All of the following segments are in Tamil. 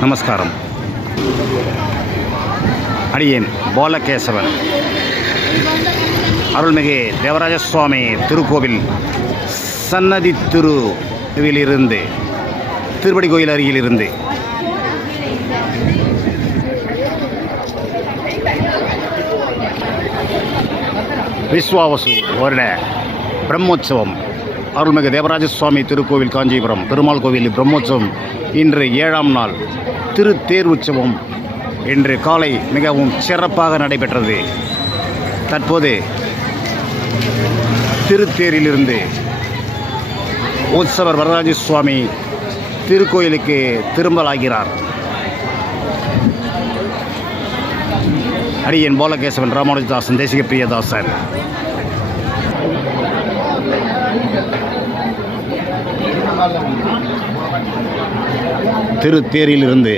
நமஸ்காரம். அடியேன் பாலகேசவன். அருள்மிகு தேவராஜ சுவாமி திருக்கோவில் சன்னதி திருவிலிருந்து திருப்படி கோயில் அருகிலிருந்து. விஸ்வாவசு வருட பிரம்மோற்சவம் அருள்மிகு தேவராஜ சுவாமி திருக்கோவில் காஞ்சிபுரம் பெருமாள் கோவில் பிரம்மோற்சவம் இன்று ஏழாம் நாள். திருத்தேர் உற்சவம் இன்று காலை மிகவும் சிறப்பாக நடைபெற்றது. தற்போது திருத்தேரிலிருந்து உற்சவர் வரராஜ சுவாமி திருக்கோயிலுக்கு திரும்பலாகிறார். அடியன் பாலகேசவன் ராமானுஜதாசன் தேசிக பிரியதாசன் திருத்தேரிலிருந்து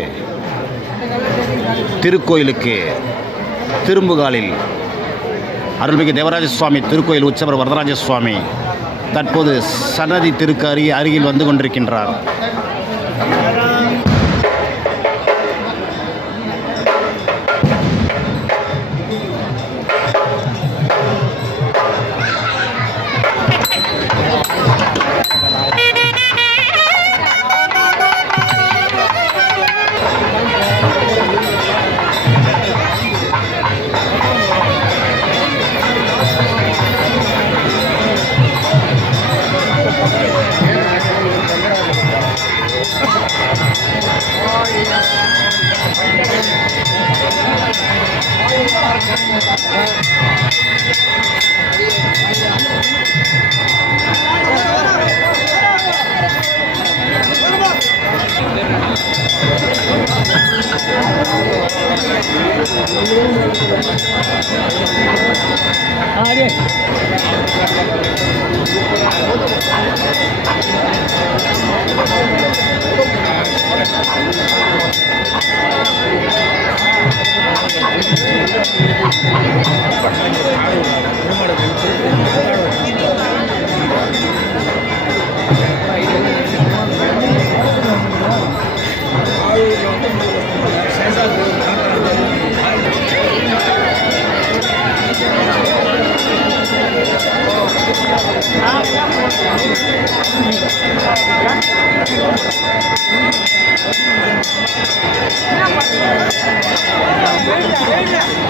திருக்கோயிலுக்கு திரும்புகாலில் அருள்மிகு தேவராஜ சுவாமி திருக்கோயில் உற்சவர் வரதராஜ சுவாமி தற்போது சன்னதி திருக்கு அருகே அருகில் வந்து கொண்டிருக்கின்றார்.